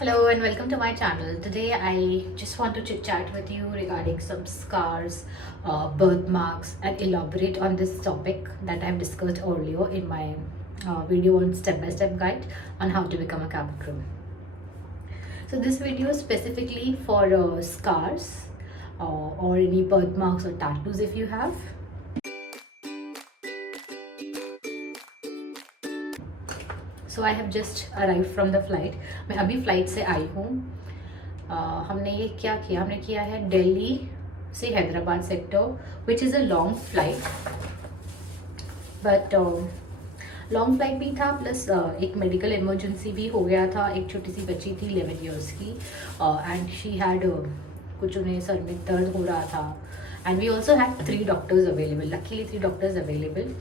Hello and welcome to my channel. Today I just want to chit chat with you regarding some scars, birthmarks, and elaborate on this topic that I've discussed earlier in my video on step-by-step guide on how to become a cabin crew. So this video is specifically for scars or any birthmarks or tattoos if you have. So I have just arrive from the flight. मैं अभी flight से आई हूँ. हमने ये क्या किया, हमने किया है दिल्ली से Hyderabad sector, which is a long flight. But long flight भी था प्लस एक मेडिकल इमरजेंसी भी हो गया था. एक छोटी सी बच्ची थी 11 ईयर्स की एंड शी हैड कुछ उन्हें सर में दर्द हो रहा था. And we also had 3 doctors available. Luckily 3 doctors available.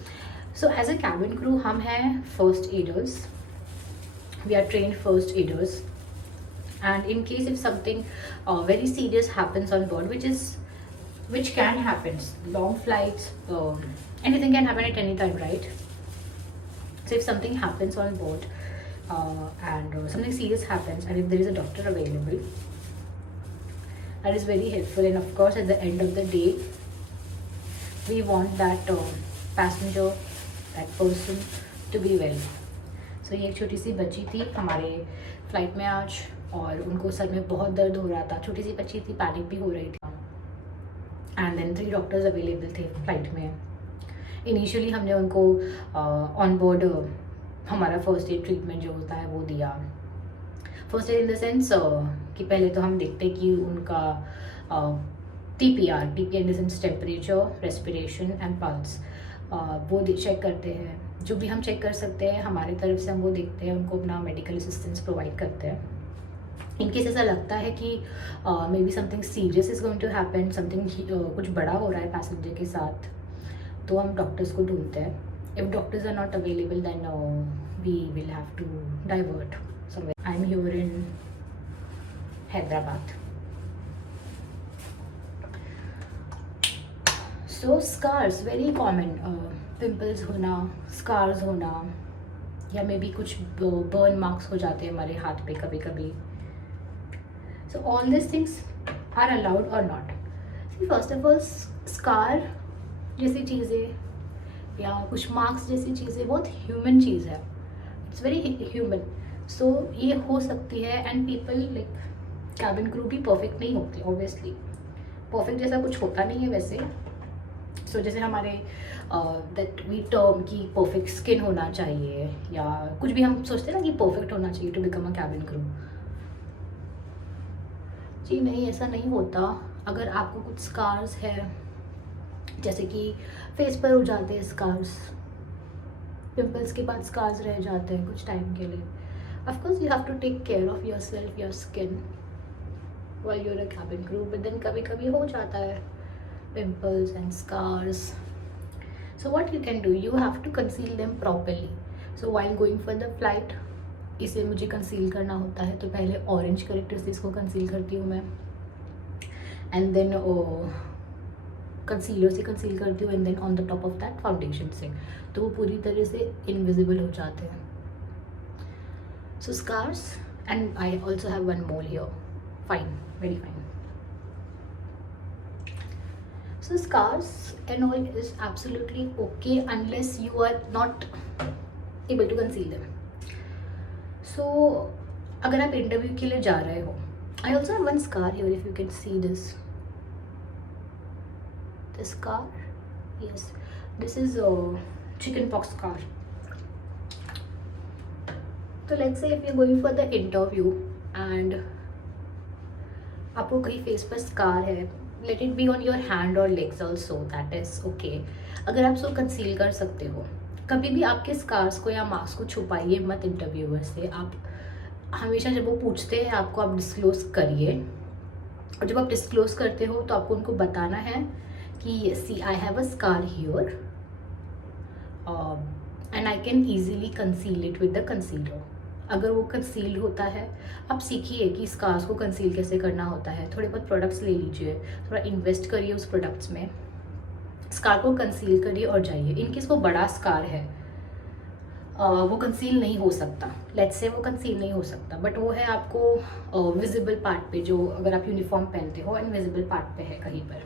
So as a cabin crew हम हैं first aiders. We are trained first aiders, and in case if something very serious happens on board, which can happen, long flights, anything can happen at any time, right? So if something happens on board and something serious happens, and if there is a doctor available, that is very helpful. And of course at the end of the day we want that passenger, that person to be well. तो ये एक छोटी सी बच्ची थी हमारे flight में आज, और उनको सर में बहुत दर्द हो रहा था. छोटी सी बच्ची थी, पैनिक भी हो रही थी. एंड देन 3 डॉक्टर्स अवेलेबल थे फ्लाइट में. इनिशियली हमने उनको ऑन बोर्ड हमारा फर्स्ट एड ट्रीटमेंट जो होता है वो दिया. First aid in the sense कि पहले तो हम देखते कि उनका TPR in the sense temperature, respiration and pulse, वो चेक करते हैं. जो भी हम चेक कर सकते हैं हमारी तरफ से हम वो देखते हैं. उनको अपना मेडिकल असिस्टेंस प्रोवाइड करते हैं. इनकेस ऐसा लगता है कि maybe something serious is going to happen, something कुछ बड़ा हो रहा है पैसेंजर के साथ, तो हम डॉक्टर्स को ढूंढते हैं. If doctors are not available then we will have to divert somewhere. I am here in Hyderabad. So scars very common. Pimples होना, स्कार्स होना, या मे बी कुछ बर्न मार्क्स हो जाते हैं हमारे हाथ पे कभी कभी. So all this things are allowed और not. First of all scar जैसी चीज़ें या कुछ मार्क्स जैसी चीज़ें बहुत ह्यूमन चीज़ है. It's very human. सो ये हो सकती है. And people like cabin crew भी परफेक्ट नहीं होते ऑब्वियसली. परफेक्ट जैसा कुछ होता नहीं है वैसे. सो जैसे हमारे दैट वी टर्म कि परफेक्ट स्किन होना चाहिए, या कुछ भी हम सोचते हैं ना कि परफेक्ट होना चाहिए to become a cabin crew. जी नहीं, ऐसा नहीं होता. अगर आपको कुछ स्कार्स है, जैसे कि फेस पर हो जाते हैं स्कार्स, पिंपल्स के बाद स्कार्स रह जाते हैं कुछ टाइम के लिए, of course you have to take care of yourself, your skin while you are a cabin crew. But then कभी कभी हो जाता है pimples and scars. So what you can do, you have to conceal them properly. So while going for the flight, इसे मुझे conceal करना होता है तो पहले ऑरेंज करेक्टर से इसको कंसील करती हूँ मैं, एंड देन कंसीलर से कंसील करती हूँ, and then on the top of that foundation से, तो वो पूरी तरह से इनविजिबल हो जाते हैं. So scars, and I also have one mole here. Fine, very fine. So scars and all is absolutely okay unless you are not able to conceal them. So अगर आप इंटरव्यू के लिए जा रहे हो, I also have one scar here if you can see this. This scar, yes, this is a chicken pox scar. So let's say if you're going for the interview and आपको कहीं face पर scar है, let it be on your hand और legs also, that is okay. अगर आप उसको conceal कर सकते हो, कभी भी आपके स्कार्स को या मार्क्स को छुपाइए मत इंटरव्यूअर से. आप हमेशा जब वो पूछते हैं आपको, आप डिस्क्लोज करिए. और जब आप डिस्क्लोज करते हो तो आपको उनको बताना है कि see I have a scar here and I can easily conceal it with the concealer. अगर वो कंसील्ड होता है, आप सीखिए कि स्कार्स को कंसील कैसे करना होता है. थोड़े बहुत प्रोडक्ट्स ले लीजिए, थोड़ा इन्वेस्ट करिए उस प्रोडक्ट्स में, स्कार को कंसील करिए और जाइए. इनकेस वो बड़ा स्कार है, वो कंसील नहीं हो सकता, लेट्स से वो कंसील नहीं हो सकता, बट वो है आपको विजिबल पार्ट पे, जो अगर आप यूनिफॉर्म पहनते हो इनविजिबल पार्ट पे है कहीं पर,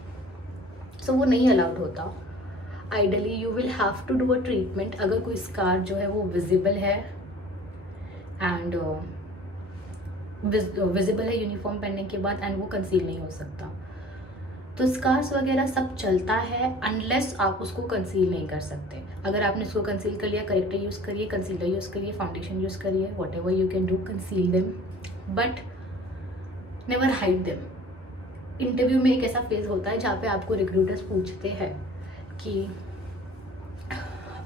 सो वो नहीं अलाउड होता। Ideally you will have to do a treatment अगर कोई स्कार जो है वो विजिबल है एंड विजिबल है यूनिफॉर्म पहनने के बाद, एंड वो कंसील नहीं हो सकता। तो स्कार्स वगैरह सब चलता है अनलेस आप उसको कंसील नहीं कर सकते। अगर आपने उसको कंसील कर लिया, करेक्टर यूज़ करिए, कंसीलर यूज़ करिए, फाउंडेशन यूज़ करिए, what ever you can do, conceal them but never hide them. Interview में एक ऐसा फेज होता है जहाँ पे आपको रिक्रूटर्स पूछते हैं कि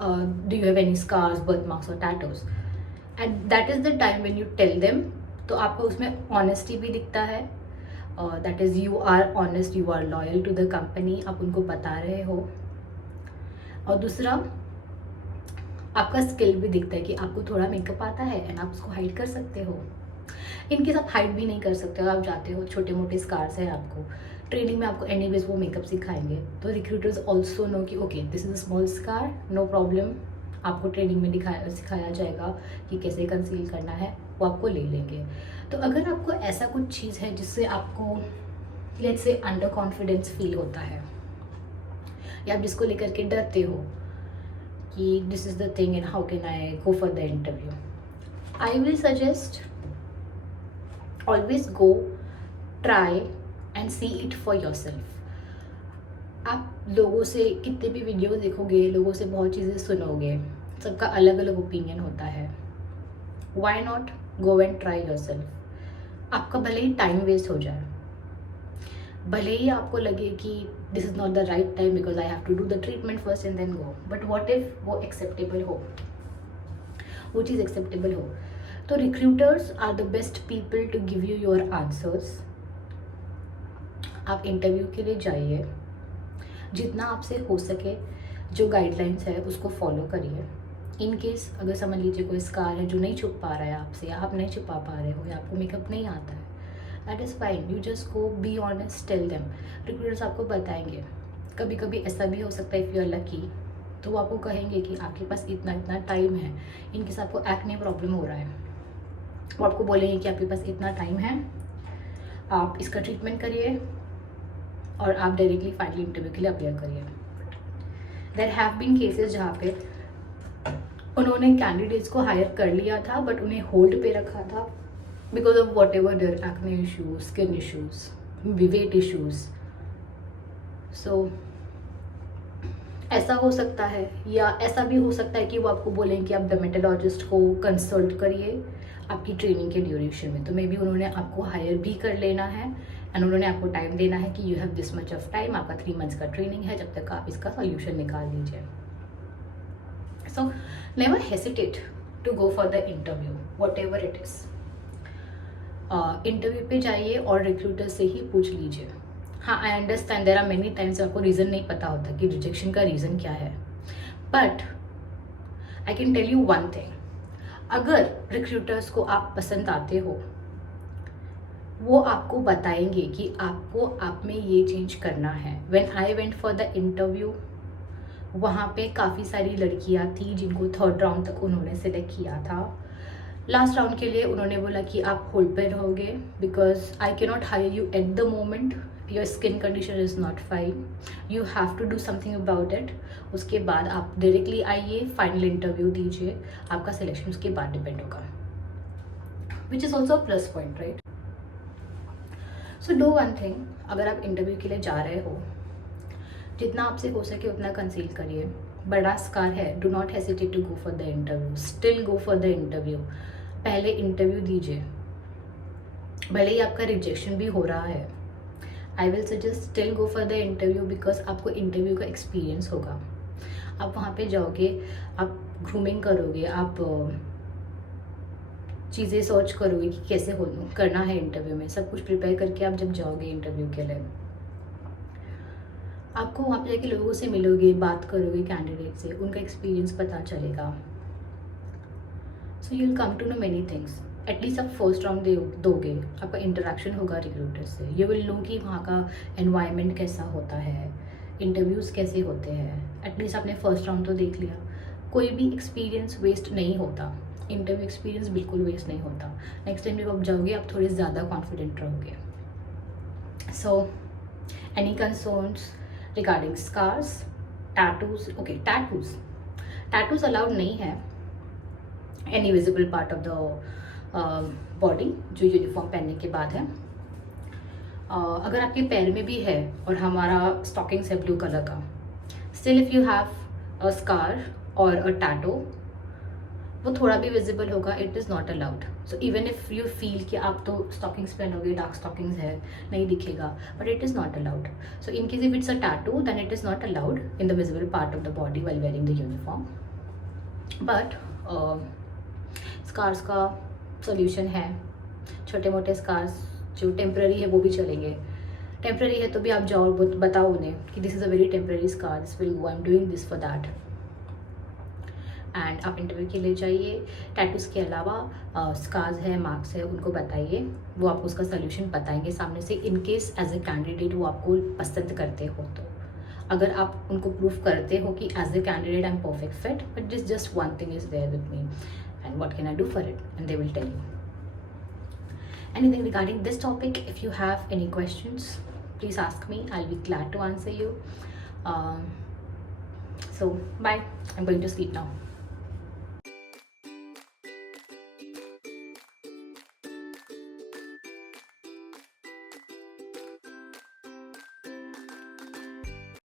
do you have any scars, birth marks और tattoos, and that is the time when you tell them. तो आपको उसमें ऑनेस्टी भी दिखता है, that is you are honest, you are loyal to the company, आप उनको बता रहे हो। और दूसरा, आपका स्किल भी दिखता है कि आपको थोड़ा मेकअप आता है एंड आप उसको हाइड कर सकते हो। इनकेस आप हाइड भी नहीं कर सकते हो, आप जाते हो, छोटे मोटे स्कार्स है, आपको ट्रेनिंग में आपको एनीवेज वो मेकअप सिखाएंगे, तो रिक्रूटर्स ऑल्सो नो कि okay this is a small scar, no problem, आपको ट्रेनिंग में सिखाया जाएगा कि कैसे कंसील करना है, वो आपको ले लेंगे। तो अगर आपको ऐसा कुछ चीज़ है जिससे आपको let's say under confidence feel होता है, या आप जिसको लेकर के डरते हो कि this is the thing and how can I go for the interview, I will suggest always go, try and see it for your self. आप लोगों से कितने भी वीडियो देखोगे, लोगों से बहुत चीज़ें सुनोगे, सबका अलग अलग ओपिनियन होता है। Why not go and try yourself. आपका भले ही टाइम वेस्ट हो जाए, भले ही आपको लगे कि this is not the right time because I have to do the treatment first and then go, but what if वो एक्सेप्टेबल हो, वो चीज़ एक्सेप्टेबल हो, तो recruiters are the best people to give you your answers. आप interview के लिए जाइए, जितना आपसे हो सके जो गाइडलाइंस है उसको फॉलो करिए। इन केस अगर समझ लीजिए कोई स्कार है जो नहीं छुप पा रहा है आपसे, या आप नहीं छुपा पा रहे हो, या आपको मेकअप नहीं आता है, that is fine, you just go, be honest, tell them. Recruiters आपको बताएंगे। कभी कभी ऐसा भी हो सकता है, इफ़ यू आर लकी, तो वो आपको कहेंगे कि आपके पास इतना इतना टाइम है। इन केस आपको एक्ने प्रॉब्लम हो रहा है, वो आपको बोलेंगे कि आपके पास इतना टाइम है, आप इसका ट्रीटमेंट करिए और आप डायरेक्टली फाइनल इंटरव्यू के लिए अपेयर करिए। देयर हैव बीन केसेस जहाँ पे उन्होंने कैंडिडेट्स को हायर कर लिया था बट उन्हें होल्ड पे रखा था because of whatever their acne issues, skin issues, weight issues. So ऐसा हो सकता है, या ऐसा भी हो सकता है कि वो आपको बोलें कि आप डर्मेटोलॉजिस्ट को कंसल्ट करिए आपकी ट्रेनिंग के ड्यूरेशन में। तो मे बी उन्होंने आपको हायर भी कर लेना है एंड उन्होंने आपको टाइम देना है कि you have this much of time, आपका 3 मंथ्स का ट्रेनिंग है, जब तक आप इसका सोल्यूशन निकाल लीजिए। So never hesitate to go for the interview, whatever it is. Interview पे जाइए और रिक्रूटर से ही पूछ लीजिए। हाँ, I understand there are many times आपको रीज़न नहीं पता होता कि रिजेक्शन का रीज़न क्या है, but I can tell you one thing, अगर रिक्रूटर्स को आप पसंद आते हो, वो आपको बताएंगे कि आपको आप में ये चेंज करना है। When I went for the interview, वहाँ पे काफ़ी सारी लड़कियाँ थी जिनको 3rd राउंड तक उन्होंने सेलेक्ट किया था। लास्ट राउंड के लिए उन्होंने बोला कि आप होल्ड पे रहोगे because I can not hire you at the moment, your skin condition is not fine, you have to do something about it. उसके बाद आप डायरेक्टली आइए, फाइनल इंटरव्यू दीजिए, आपका सिलेक्शन उसके बाद डिपेंड होगा, which is also plus point, right. So do one thing, अगर आप इंटरव्यू के लिए जा रहे हो, जितना आपसे हो सके उतना कंसील करिए। बड़ा स्कार है, do not hesitate to go for the interview, still go for the interview. पहले इंटरव्यू दीजिए, भले ही आपका रिजेक्शन भी हो रहा है, I will suggest still go for the interview because आपको इंटरव्यू का एक्सपीरियंस होगा। आप वहाँ पे जाओगे, आप ग्रूमिंग करोगे, आप चीज़ें सर्च करोगे कि कैसे करना है इंटरव्यू में, सब कुछ प्रिपेयर करके आप जब जाओगे इंटरव्यू के लिए, आपको वहाँ पे जाके लोगों से मिलोगे, बात करोगे कैंडिडेट से, उनका एक्सपीरियंस पता चलेगा। So you will come to know many things. At least आप फर्स्ट राउंड दोगे, आपका इंटरेक्शन होगा रिक्रूटर से, यू विल नो कि वहाँ का एनवायरनमेंट कैसा होता है, इंटरव्यूज़ कैसे होते हैं। एटलीस्ट आपने फर्स्ट राउंड तो देख लिया, कोई भी एक्सपीरियंस वेस्ट नहीं होता, इंटरव्यू एक्सपीरियंस बिल्कुल वेस्ट नहीं होता। नेक्स्ट टाइम जब आप जाओगे आप थोड़े ज़्यादा कॉन्फिडेंट रहोगे। So any concerns regarding scars, tattoos? Okay, tattoos allowed नहीं है any visible part of the body जो यूनिफॉर्म पहनने के बाद है। अगर आपके पैर में भी है और हमारा स्टॉकिंग्स है ब्लू कलर का, still if you have a scar और अ टैटू, वो थोड़ा भी विजिबल होगा, it is not allowed. So even if you feel कि आप तो स्टॉकिंग्स पहनोगे, डार्क स्टॉकिंग्स है, नहीं दिखेगा, but it is not allowed. So in case if it's a tattoo then it is not allowed in the visible part of the body while wearing the uniform. But scars का solution है, छोटे मोटे scars जो temporary है वो भी चलेंगे। Temporary है तो भी आप जाओ बताओ उन्हें कि this is a very temporary scar, this will go, I am doing this for that, and आप इंटरव्यू के लिए जाइए। टैटूज़ के अलावा स्कार्स है, मार्क्स है, उनको बताइए, वो आपको उसका सोल्यूशन बताएंगे सामने से। In case as a candidate वो आपको पसंद करते हो तो, अगर आप उनको प्रूव करते हो कि as a candidate I am perfect fit, but this just one thing is there with me and what can I do for it, and they will tell you anything regarding this topic. If you have any questions, please ask me, I'll be glad to answer you. So bye, I'm going to sleep now.